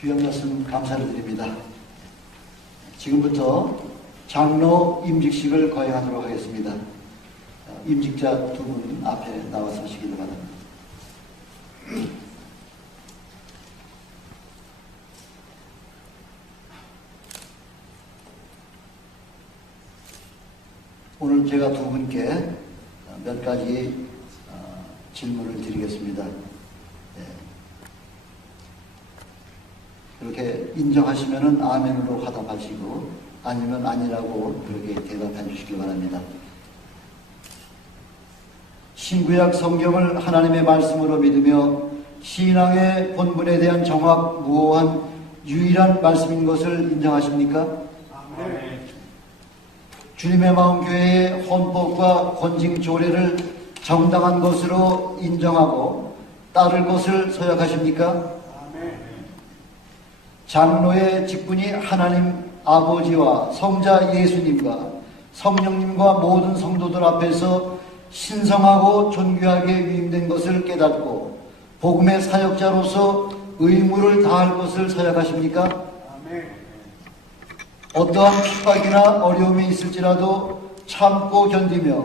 귀한 말씀 감사를 드립니다. 지금부터 장로 임직식을 거행하도록 하겠습니다. 임직자 두 분 앞에 나와서 하시기를 바랍니다. 오늘 제가 두 분께 몇 가지 질문을 드리겠습니다. 그렇게 인정하시면은 아멘으로 화답하시고 아니면 아니라고 그렇게 대답해 주시기 바랍니다. 신구약 성경을 하나님의 말씀으로 믿으며 신앙의 본분에 대한 정확무오한 유일한 말씀인 것을 인정하십니까? 아멘. 주님의 마음교회의 헌법과 권징 조례를 정당한 것으로 인정하고 따를 것을 서약하십니까? 아멘. 장로의 직분이 하나님 아버지와 성자 예수님과 성령님과 모든 성도들 앞에서 신성하고 존귀하게 위임된 것을 깨닫고 복음의 사역자로서 의무를 다할 것을 서약하십니까? 아멘. 어떠한 핍박이나 어려움이 있을지라도 참고 견디며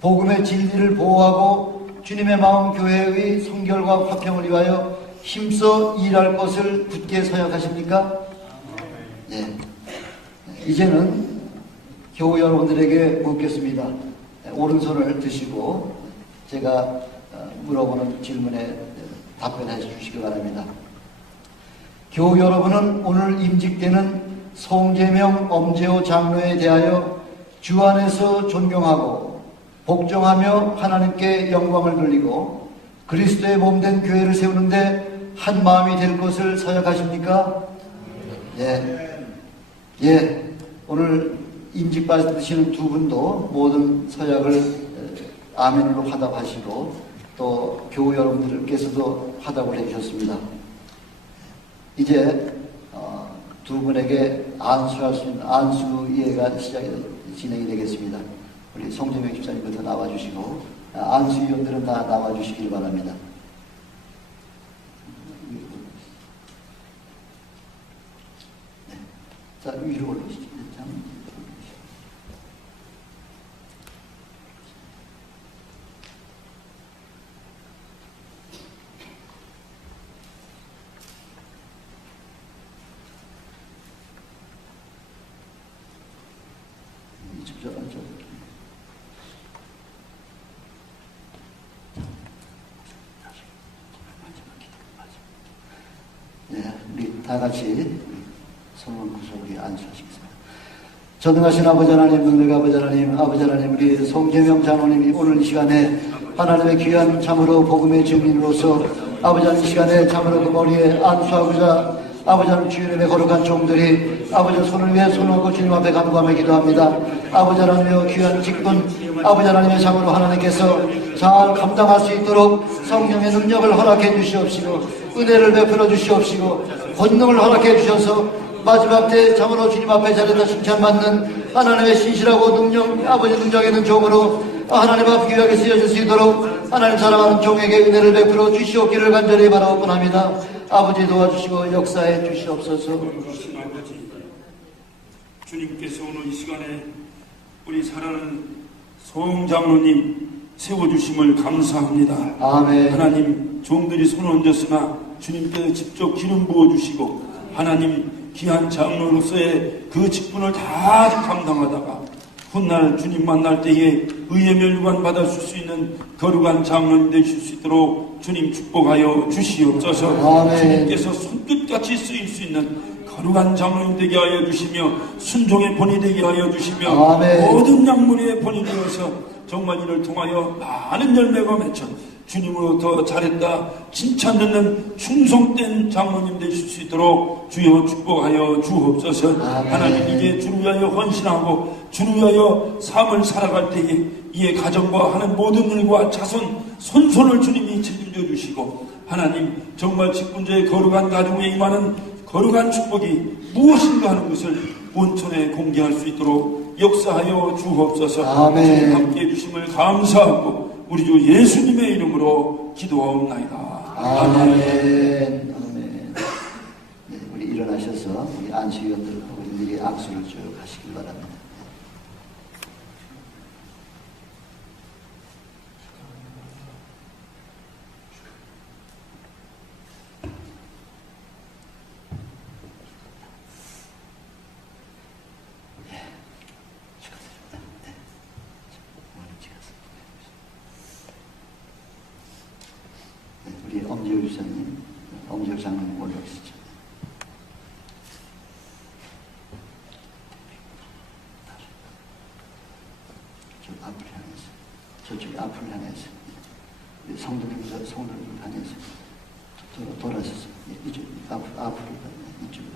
복음의 진리를 보호하고 주님의 마음 교회의 성결과 화평을 위하여 힘써 일할 것을 굳게 서약하십니까? 네. 이제는 교우 여러분들에게 묻겠습니다. 오른손을 드시고 제가 물어보는 질문에 답변해 주시기 바랍니다. 교우 여러분은 오늘 임직되는 송재명 엄재호 장로에 대하여 주 안에서 존경하고 복종하며 하나님께 영광을 돌리고 그리스도의 몸된 교회를 세우는데 한 마음이 될 것을 서약하십니까? 예. 오늘 임직 받으시는 두 분도 모든 서약을 아멘으로 화답하시고 또 교우 여러분들께서도 화답을 해주셨습니다. 이제 두 분에게 안수할 수 있는 안수예가 진행이 되겠습니다. 우리 송재명 집사님부터 나와주시고 안수위원들은 다 나와주시길 바랍니다. 네. 자, 위로 올라오시죠. 네, 우리 다 같이 손을 구석에 안수하시겠습니다. 전능하신 아버지 하나님, 능력 아버지 하나님, 아버지 하나님, 우리 송재명 장로님이 오늘 이 시간에 하나님의 귀한 참으로 복음의 증인으로서 아버지 하나님 시간에 참으로 그 머리에 안수하고자 아버지 하나님 주님의 거룩한 종들이 아버지 손을 위해 손을 얹고 주님 앞에 간구하며 기도합니다. 아버지 하나님의 귀한 직분 아버지 하나님의 참으로 하나님께서 잘 감당할 수 있도록 성령의 능력을 허락해 주시옵시고 은혜를 베풀어 주시옵시고 권능을 허락해 주셔서 마지막 때 참으로 주님 앞에 자리에다 칭찬받는 하나님의 신실하고 능력 아버지 능력 있는 종으로 하나님 앞 귀하게 쓰여질 수 있도록 하나님 사랑하는 종에게 은혜를 베풀어 주시옵기를 간절히 바라옵곤 합니다. 아버지 도와주시고 역사해 주시옵소서. 아버지, 주님께서 오늘 이 시간에 우리 사랑하는 송장로님 세워주심을 감사합니다. 아멘. 하나님 종들이 손을 얹었으나 주님께서 직접 기름 부어주시고 하나님 귀한 장로로서의 그 직분을 다 감당하다가 훗날 주님 만날 때에 의의 멸류관 받으실 수 있는 거룩한 장로님 되실 수 있도록 주님 축복하여 주시옵소서. 아멘. 주님께서 손끝같이 쓰일 수 있는 거룩한 장로님 되게 하여 주시며 순종의 본이 되게 하여 주시며 아멘. 모든 양문의 본이 되어서 정말 이를 통하여 많은 열매가 맺혀 주님으로부터 잘했다 칭찬 듣는 충성된 장로님 되실 수 있도록 주여 축복하여 주옵소서. 아멘. 하나님 이제 주를 위하여 헌신하고 주를 위하여 삶을 살아갈 때에 이에 가정과 하는 모든 일과 자손 손손을 주님이 책임져 주시고 하나님 정말 직분자의 거룩한 가정에 임하는 거룩한 축복이 무엇인가 하는 것을 온천에 공개할 수 있도록 역사하여 주옵소서. 아멘. 함께해 주심을 감사하고 우리 주 예수님의 이름으로 기도하옵나이다. 아멘. 아멘. 네, 우리 주시기 바랍니다. 우리 엄지우 주사님, 엄지우 장로님 올라오시죠. 저 앞을 향해서, 저쪽 앞을 향해서, 우리 성도님들 향해서, 돌아서서, 이쪽 앞으로, 이쪽으로.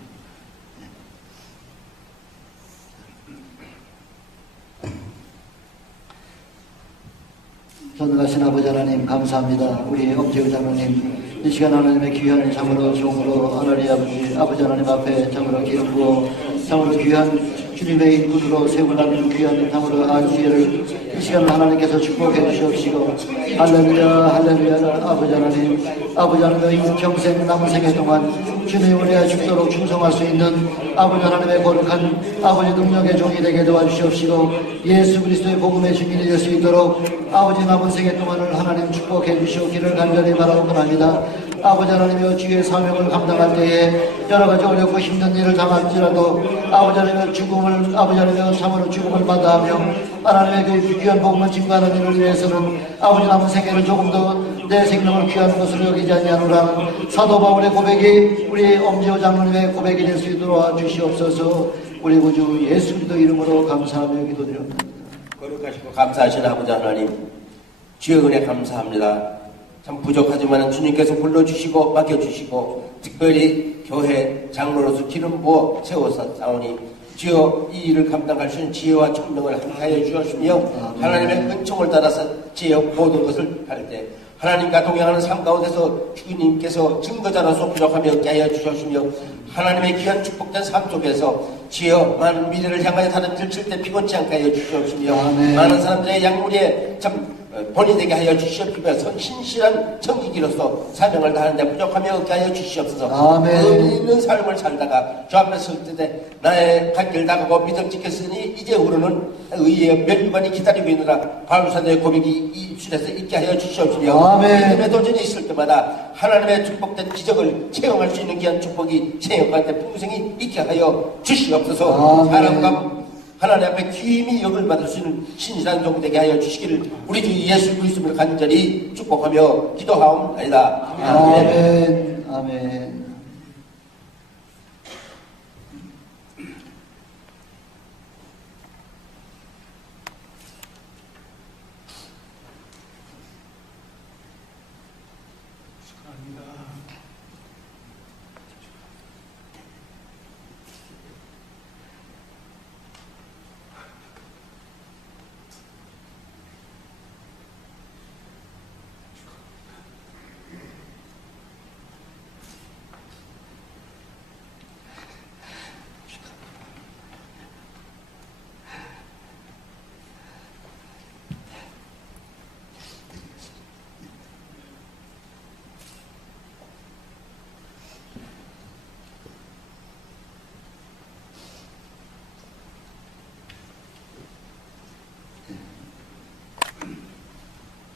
전능하신 아버지 하나님 감사합니다. 우리 엄지우 장로님 이 시간 하나님의 귀한 참으로 종으로 하나님 아버지 하나님 앞에 참으로 기름 부어 참으로 귀한 주님의 인분으로 세분하는 귀한 참으로 안수회를 이 시간 하나님께서 축복해 주시옵시고 할렐루야 할렐루야 아버지 하나님 평생 남은 생애 동안 주님 우리가 죽도록 충성할 수 있는 아버지 하나님의 거룩한 아버지 능력의 종이 되게 도와주시옵시고 예수 그리스도의 복음의 증인이 될 수 있도록 아버지 남은 생애 동안을 하나님 축복해 주시옵기를 간절히 바라옵고 합니다. 아버지 하나님의 주의 사명을 감당할 때에 여러가지 어렵고 힘든 일을 당할지라도 아버지 하나님의 죽음을 아버지 하나님의 참으로 죽음을 마다하며 하나님의 그 귀한 복음을 증거하는 일을 위해서는 아버지 남은 생애를 조금 더 내 생명을 귀한 것으로 여기지 아니하노라. 사도 바울의 고백이 우리 엄지호 장로님의 고백이 될 수 있도록 주시옵소서. 우리 구주 예수 그리스도 이름으로 감사하며 기도드립니다. 거룩하시고 감사하신 아버지 하나님, 주의 은혜 감사합니다. 참 부족하지만 주님께서 불러주시고 맡겨주시고 특별히 교회 장로로서 기름 부어 세워서 싸우니 주여 이 일을 감당할 수 있는 지혜와 총명을 함께하여 주셨으며 하나님의 은총을 따라서 지혜 모든 것을 할 때 하나님과 동행하는 삶 가운데서 주님께서 증거자로서 부족함이 없게 하여 주셨으며 하나님의 귀한 축복된 삶 속에서 지어 많은 미래를 향하여 다른 길 칠 때 피곤치 않게 하여 주셨으며 많은 사람들의 양무리에 참 본이 되게 하여 주시옵시며 신실한 청지기로서 사명을 다하는데 부족함이 없게 하여 주시옵소서. 의미 있는 삶을 살다가 주 앞에 설 때 나의 갈 길 나가고 믿음 지켰으니 이제후로는 의의 멸류관이 기다리고 있느라 바울사도의 고백이 이 입술에서 있게 하여 주시옵시며 믿음의 도전이 있을 때마다 하나님의 축복된 기적을 체험할 수 있는 귀한 축복이 체험할 때 풍성이 있게 하여 주시옵소서. 사람과 하나님 앞에 귀임이 역을 받을 수 있는 신실한 종 되게 하여 주시기를 우리 주 예수 그리스도를 간절히 축복하며 기도하옵나이다. 아멘. 아멘.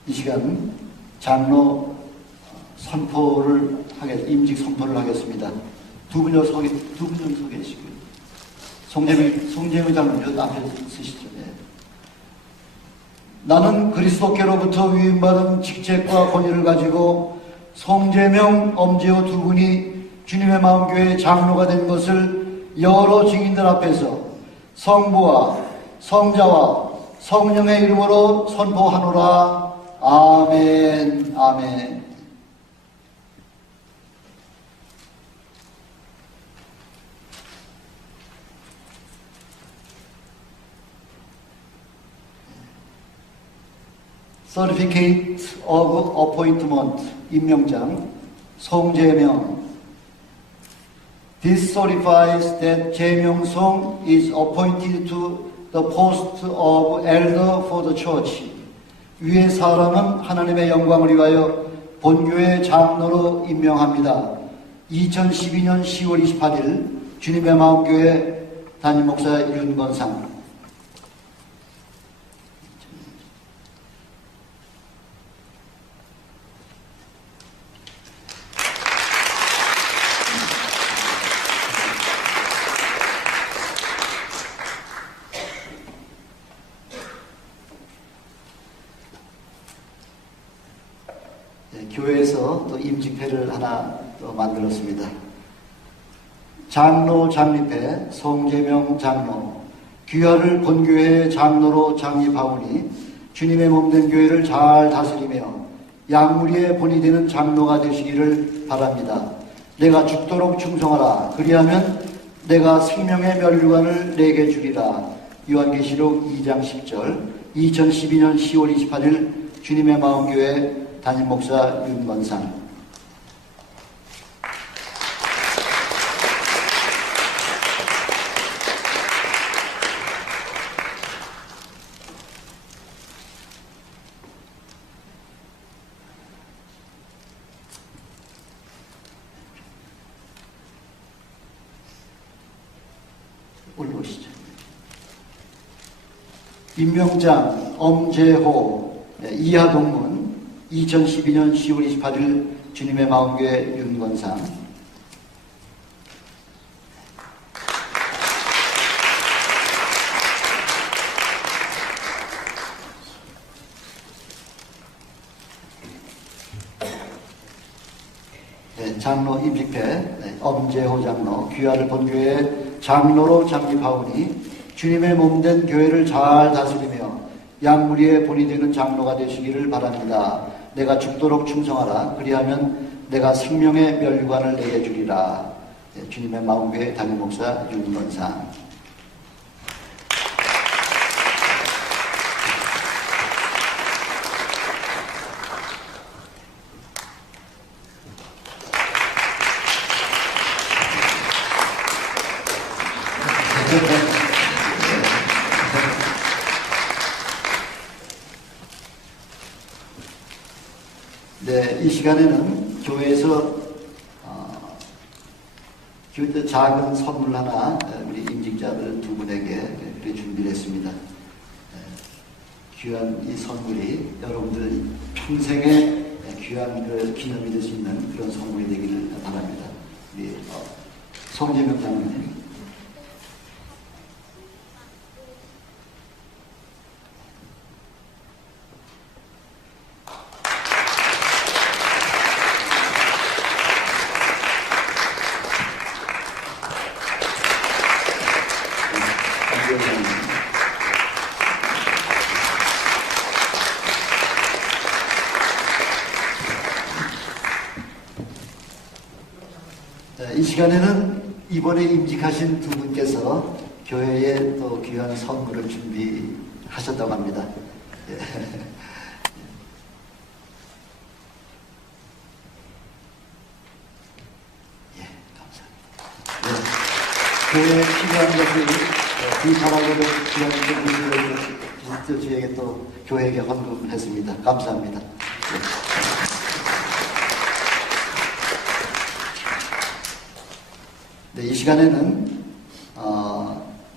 이 시간 장로 선포를 임직 선포를 하겠습니다. 두 분 좀 소개해주시고요. 송재미 장로님 앞에 쓰시죠. 네. 나는 그리스도께로부터 위임받은 직책과 권위를 가지고 송재명, 엄지호 두 분이 주님의 마음교회 장로가 된 것을 여러 증인들 앞에서 성부와 성자와 성령의 이름으로 선포하노라. 아멘. 아멘. Certificate of Appointment 임명장 송재명. This certifies that 재명송 is appointed to the post of elder for the church. 위의 사람은 하나님의 영광을 위하여 본교회 장로로 임명합니다. 2012년 10월 28일 주님의 마음교회 담임 목사 윤건상. 교회에서 또 임직회를 하나 또 만들었습니다. 장로 장립회 송재명 장로, 귀화를 본교회의 장로로 장립하오니 주님의 몸된 교회를 잘 다스리며 양무리의 본이 되는 장로가 되시기를 바랍니다. 내가 죽도록 충성하라. 그리하면 내가 생명의 면류관을 내게 주리라. 요한계시록 2장 10절. 2012년 10월 28일 주님의 마음교회 담임 목사 윤건상. 올라오시죠. 임명장 엄재호 이하동문 2012년 10월 28일 주님의 마음교회 윤건상. 장로 임직회 엄재호 장로, 귀화를 본교회 장로로 장립하오니 주님의 몸된 교회를 잘 다스리며 양무리의 본이 되는 장로가 되시기를 바랍니다. 내가 죽도록 충성하라. 그리하면 내가 생명의 면류관을 내게 주리라. 주님의 마음교회 담임 목사 윤건상. 네, 이 시간에는 교회에서 작은 선물 하나 우리 임직자들 두 분에게 준비를 했습니다. 귀한 이 선물이 여러분들 평생의 귀한 그 기념이 될 수 있는 그런 선물이 되기를 바랍니다. 우리 송재명 장로님. 이 시간에는 이번에 임직하신 두 분께서 교회에 또 귀한 선물을 준비하셨다고 합니다. 예, 감사합니다. 네, 교회에 필요한 것을 비판하고도 귀한 것을 저희에게 또 교회에게 헌금했습니다. 감사합니다. 네, 이 시간에는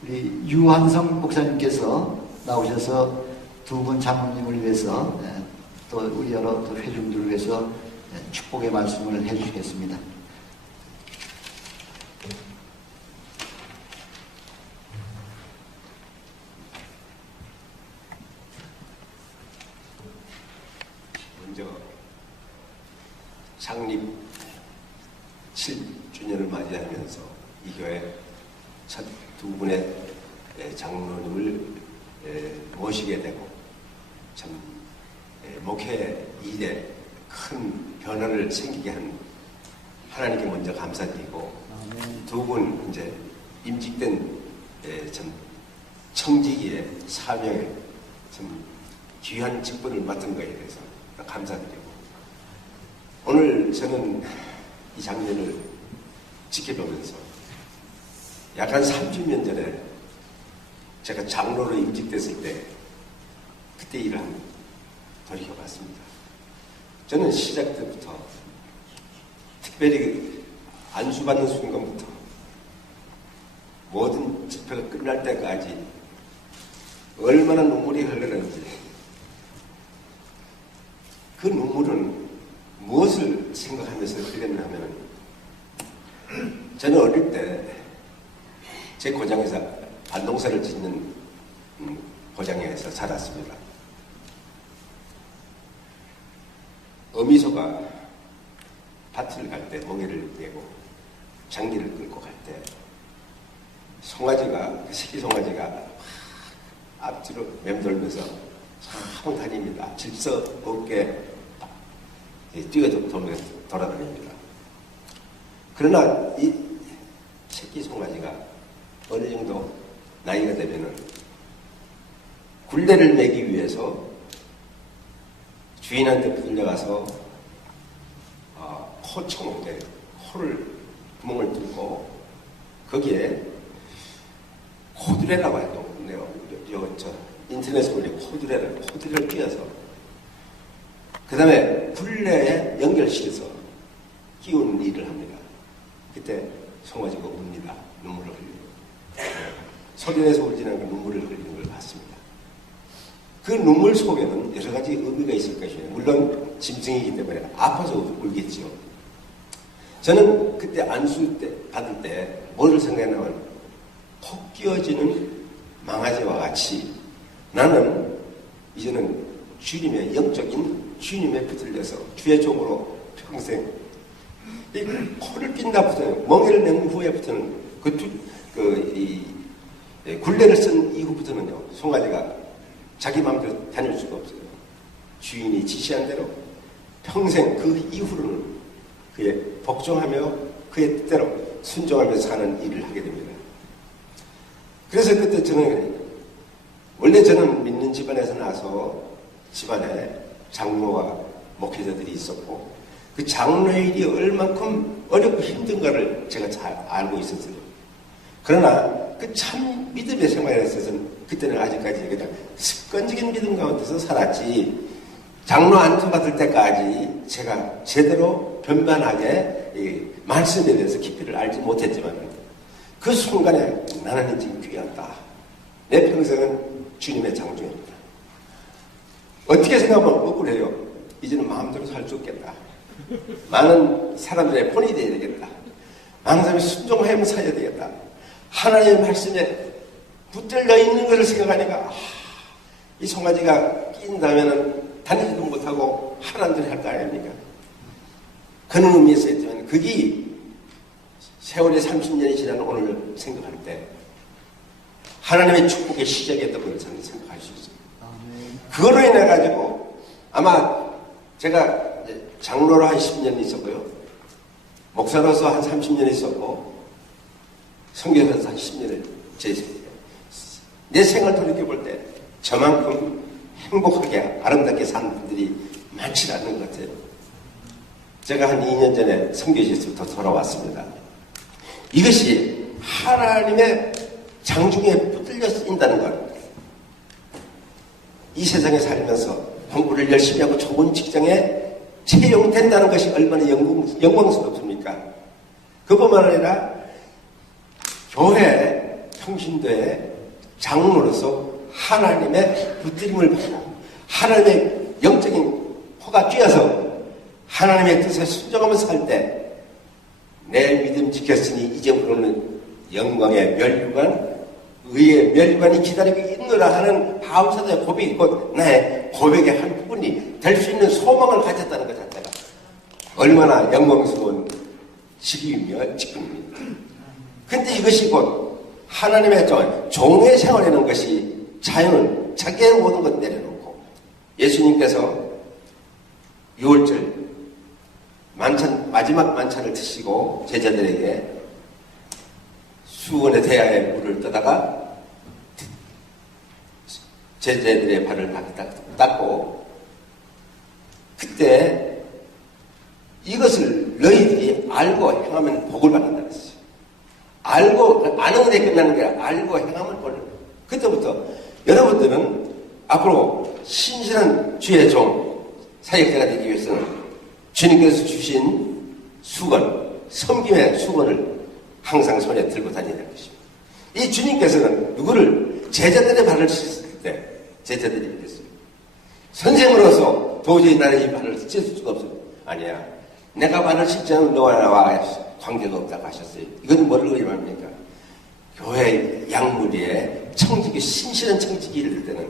우리 유한성 목사님께서 나오셔서 두 분 장로님을 위해서 또 우리 여러 또 회중들을 위해서 축복의 말씀을 해주시겠습니다. 먼저 창립 7주년을 맞이하면서 이 교회 첫 두 분의 장로님을 모시게 되고 참 목회 일에 큰 변화를 생기게 한 하나님께 먼저 감사드리고 두 분 이제 임직된 참 청지기의 사명에 참 귀한 직분을 맡은 것에 대해서 감사드리고 오늘 저는 이 장면을 지켜보면서 약 한 3주년 전에 제가 장로로 임직됐을 때 그때 일을 한번 돌이켜봤습니다. 저는 시작 때부터 특별히 안수받는 순간부터 모든 집회가 끝날 때까지 얼마나 눈물이 흘러는지, 그 눈물은 무엇을 생각하면서 흘렸나 하면, 저는 어릴 때 제 고장에서 반동사를 짓는 고장에서 살았습니다. 어미소가 밭을 갈 때 멍에를 메고 장기를 끌고 갈 때 송아지가, 그 새끼 송아지가 앞뒤로 맴돌면서 참 다닙니다. 질서 없게 뛰어돌면서 돌아다닙니다. 그러나 이 새끼 송아지가 어느 정도 나이가 되면은 굴레를 매기 위해서 주인한테 붙들려가서 코총에 코를 구멍을 뚫고 거기에 코드레라고 해요. 인터넷에 올린 코드레를 끼워서 그 다음에 굴레에 연결시켜서 끼우는 일을 합니다. 그때 송아지가 웁니다. 눈물을 흘리고 소리내서 울지 않고 눈물을 흘리는 걸 봤습니다. 그 눈물 속에는 여러 가지 의미가 있을 것이에요. 물론 짐승이기 때문에 아파서 울겠죠. 저는 그때 안수 때 받을 때 뭐를 생각했냐면 콕 끼워지는 망아지와 같이 나는 이제는 주님의 영적인 주님에 붙들려서 주의 종으로 평생 이 코를 낀다부터는 멍에를 낸 후에부터는 굴레를 쓴 이후부터는요 송아지가 자기 마음대로 다닐 수가 없어요. 주인이 지시한 대로 평생 그 이후로는 그의 복종하며 그의 뜻대로 순종하면서 사는 일을 하게 됩니다. 그래서 그때 원래 저는 믿는 집안에서 나서 집안에 장로와 목회자들이 있었고 그 장로의 일이 얼만큼 어렵고 힘든가를 제가 잘 알고 있었어요. 그러나 그 참 믿음의 생활에 있어서는 그때는 아직까지 그냥 습관적인 믿음 가운데서 살았지 장로 안수 받을 때까지 제가 제대로 변변하게 이 말씀에 대해서 깊이를 알지 못했지만 그 순간에 나는 이제 귀하다. 내 평생은 주님의 장중입니다. 어떻게 생각하면 억울해요. 이제는 마음대로 살 수 없겠다. 많은 사람들의 본이 되어야 되겠다. 많은 사람이 순종하며 살아야 되겠다. 하나님의 말씀에 붙들려 있는 것을 생각하니까 이 송아지가 낀다면은 다니지도 못하고 하나님들이 할 거 아닙니까? 그런 의미에서 했지만 그게 세월이 30년이 지난 오늘 생각할 때 하나님의 축복의 시작이었던 걸 저는 생각할 수 있어요. 그걸로 인해 가지고 아마 제가 장로로 한 10년 있었고요. 목사로서 한 30년 있었고 선교사로서 한 10년을 내 생활 돌이켜볼 때 저만큼 행복하게 아름답게 사는 분들이 많지 않은 것 같아요. 제가 한 2년 전에 선교지에서부터 돌아왔습니다. 이것이 하나님의 장중에 붙들려 쓰인다는 것. 이 세상에 살면서 공부를 열심히 하고 좋은 직장에 채용된다는 것이 얼마나 영광스럽습니까? 그뿐만 아니라 교회 평신도의 장로로서 하나님의 붙들림을 받고 하나님의 영적인 포가 뛰어서 하나님의 뜻에 순종하면서 살 때 내 믿음 지켰으니 이제부터는 영광의 멸류관 의의 멸류관이 기다리고 있노라 하는 바울사도의 고백이 곧 나의 고백의 한 부분이 될 수 있는 소망을 가졌다는 것 자체가 얼마나 영광스러운 직위이며 직분입니다. 근데 이것이 곧 하나님의 종의 생활이라는 것이 자연을 자기의 모든 것 내려놓고 예수님께서 6월절 마지막 만찬을 드시고 제자들에게 수건의 대야에 물을 떠다가 제자들의 발을 닦고 그때 이것을 너희들이 알고 행하면 복을 받는다 그랬어요. 아는 데 끝나는 게 알고 행하면 복을. 그때부터 여러분들은 앞으로 신실한 주의 종 사역자가 되기 위해서는 주님께서 주신 수건, 섬김의 수건을 항상 손에 들고 다녀야 될 것입니다. 이 주님께서는 누구를 제자들의 발을 씻을 때 제자들이 믿었어요. 선생으로서 도저히 나는 이 발을 씻을 수가 없어요. 아니야. 내가 발을 씻지 않으면 너와 나와 관계가 없다고 하셨어요. 이건 뭐를 의미합니까? 교회 양무리에 청지기, 신실한 청지기를 할 때는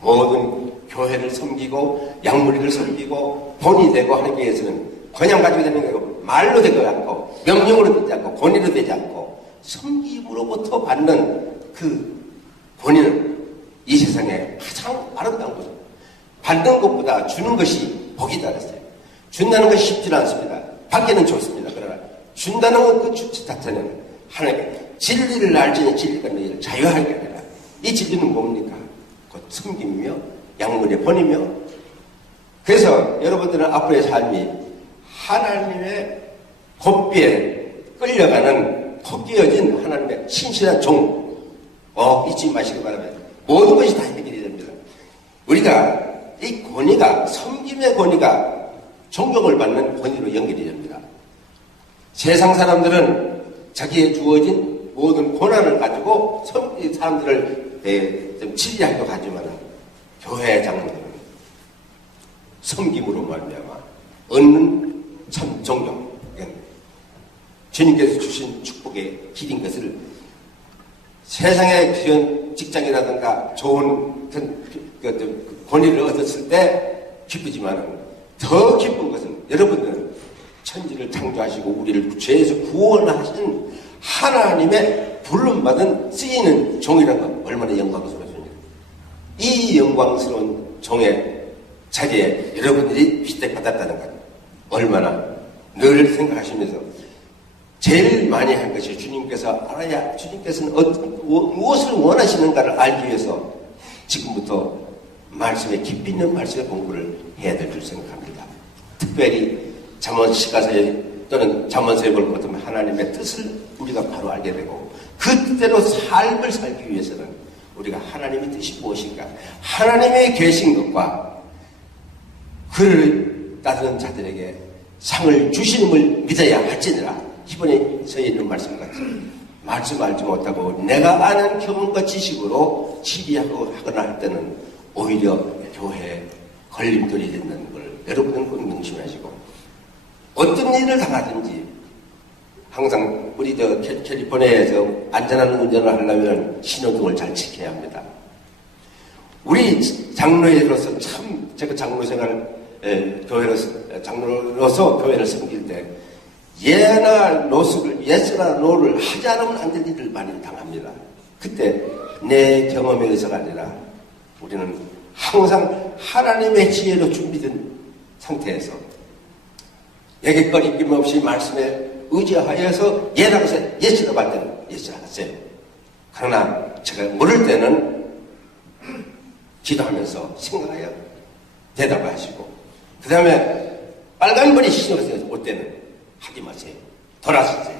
모든 교회를 섬기고 양무리를 섬기고 본이 되고 하기 위해서는 그냥 가지고 되는 게 아니고 말로 되지 않고 명령으로 되지 않고 권위로 되지 않고 섬김으로부터 받는 그 권위는 이 세상에 가장 아름다운 거죠. 받는 것보다 주는 것이 복이다 그랬어요. 준다는 것이 쉽지 않습니다. 받기는 좋습니다. 그러나 준다는 것 그 주체 자체는 하나님께 진리를 알지니 진리가 너희를 자유하게 하리라. 이 진리는 뭡니까? 곧 섬김이며 양문의 본이며. 그래서 여러분들은 앞으로의 삶이 하나님의 곱비에 끌려가는 헛기어진 하나님의 신실한 종 잊지 마시기 바랍니다. 모든 것이 다 해결이 됩니다. 우리가 이 권위가 섬김의 권위가 존경을 받는 권위로 연결이 됩니다. 세상 사람들은 자기의 주어진 모든 고난을 가지고 사람들을 좀 치리하려고 하지만 교회 장로들은 섬김으로 말미암아 얻는 참 존경, 주님께서 주신 축복의 길인 것을 세상의 귀한 직장이라든가 좋은 권위를 얻었을 때 기쁘지만 더 기쁜 것은 여러분들은 천지를 창조하시고 우리를 죄에서 구원하신 하나님의 부름받은 쓰이는 종이라는 건 얼마나 영광스러워집니까? 이 영광스러운 종의 자리에 여러분들이 휘대받았다는 것 얼마나 늘 생각하시면서 제일 많이 할 것이 주님께서 알아야 주님께서는 무엇을 원하시는가를 알기 위해서 지금부터 말씀에 깊이 있는 말씀의 공부를 해야 될 줄 생각합니다. 특별히 잠언 시가서에 또는 잠언서에 볼 것 같으면 하나님의 뜻을 우리가 바로 알게 되고 그 뜻대로 삶을 살기 위해서는 우리가 하나님의 뜻이 무엇인가 하나님의 계신 것과 그를 따르는 자들에게 상을 주시는을 믿어야 할지니라. 이번에 서 있는 말씀 같이 말씀 알지 못하고 내가 아는 경험과 지식으로 치리하고 하거나 할 때는 오히려 교회에 걸림돌이 된다는 걸 여러분은 꼭 명심하시고 어떤 일을 당하든지 항상 우리 캘리포니아에서 안전한 운전을 하려면 신호등을 잘 지켜야 합니다. 우리 장로로서 참 제가 장로 생활 장로로서 교회를 섬길 때 예나 노수를 예스나 노를 하지 않으면 안 될 일을 많이 당합니다. 그때 내 경험에 의해서가 아니라 우리는 항상 하나님의 지혜로 준비된 상태에서 얘기거리 없이 말씀에 의지하여서 예라고 해서 예스라고 할 때는 예스라고 했어요. 그러나 제가 모를 때는 기도하면서 생각하여 대답을 하시고 그 다음에 빨간불이 신호가 올 때는 하지 마세요. 돌아서세요.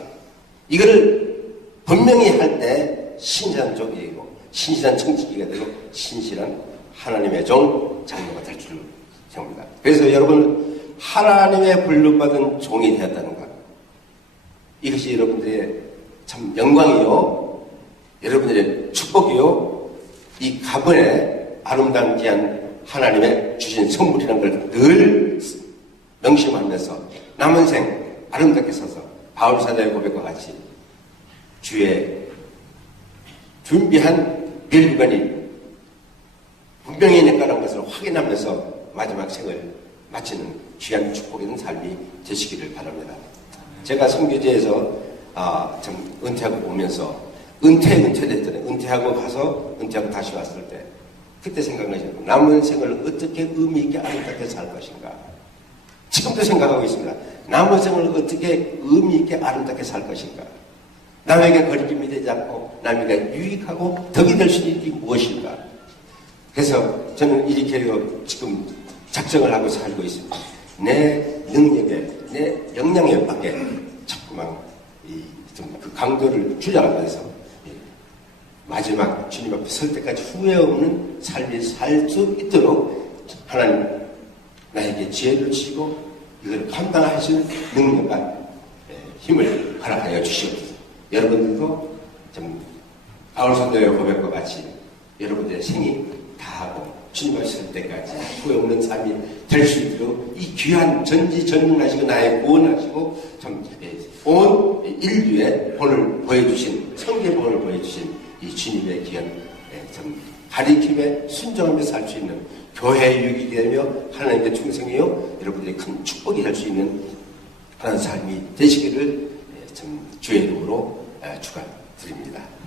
이거를 분명히 할 때 신실한 종이고 신실한 청지기가 되고 신실한 하나님의 종 장로가 될 줄 생각합니다. 그래서 여러분 하나님의 부름받은 종이 되었다는 것 이것이 여러분들의 참 영광이요 여러분들의 축복이요 이 가번에 아름다운 귀한 하나님의 주신 선물이라는 걸 늘 명심하면서 남은 생 아름답게 서서 바울 사도의 고백과 같이 주의 준비한 멸관이 분명히 내 거라는 것을 확인하면서 마지막 생을 마치는 귀한 축복 있는 삶이 되시기를 바랍니다. 제가 선교제에서 참 은퇴하고 오면서 은퇴됐잖아요. 은퇴하고 가서 은퇴하고 다시 왔을 때 그때 생각나시죠. 남은 생을 어떻게 의미 있게 아름답게 살 것인가. 지금도 생각하고 있습니다. 남은 생을 어떻게 의미 있게 아름답게 살 것인가. 남에게 거리낌이 되지 않고 남에게 유익하고 덕이 될 수 있는 게 무엇인가. 그래서 저는 이렇게 지금 작정을 하고 살고 있습니다. 내 능력에 내 역량에 밖에 자꾸만 그 강도를 줄여가면서 마지막 주님 앞에 설 때까지 후회 없는 삶을 살 수 있도록 하나님 나에게 지혜를 주시고 이걸 감당하실 능력과 힘을 허락하여 주시옵소서. 여러분들도 좀 바울 선도의 고백과 같이 여러분들의 생이 다하고 주님 오실 때까지 후회 없는 삶이 될 수 있도록 이 귀한 전지전능하시고 나의 구원하시고 온 인류의 본을 보여주신 성경의 본을 보여주신 이 주님의 귀한 가리킴에 순종하며 살 수 있는 교회의 유익이 되며 하나님께 충성이요 여러분들의 큰 축복이 될 수 있는 그런 삶이 되시기를 주의 이름으로 축하드립니다.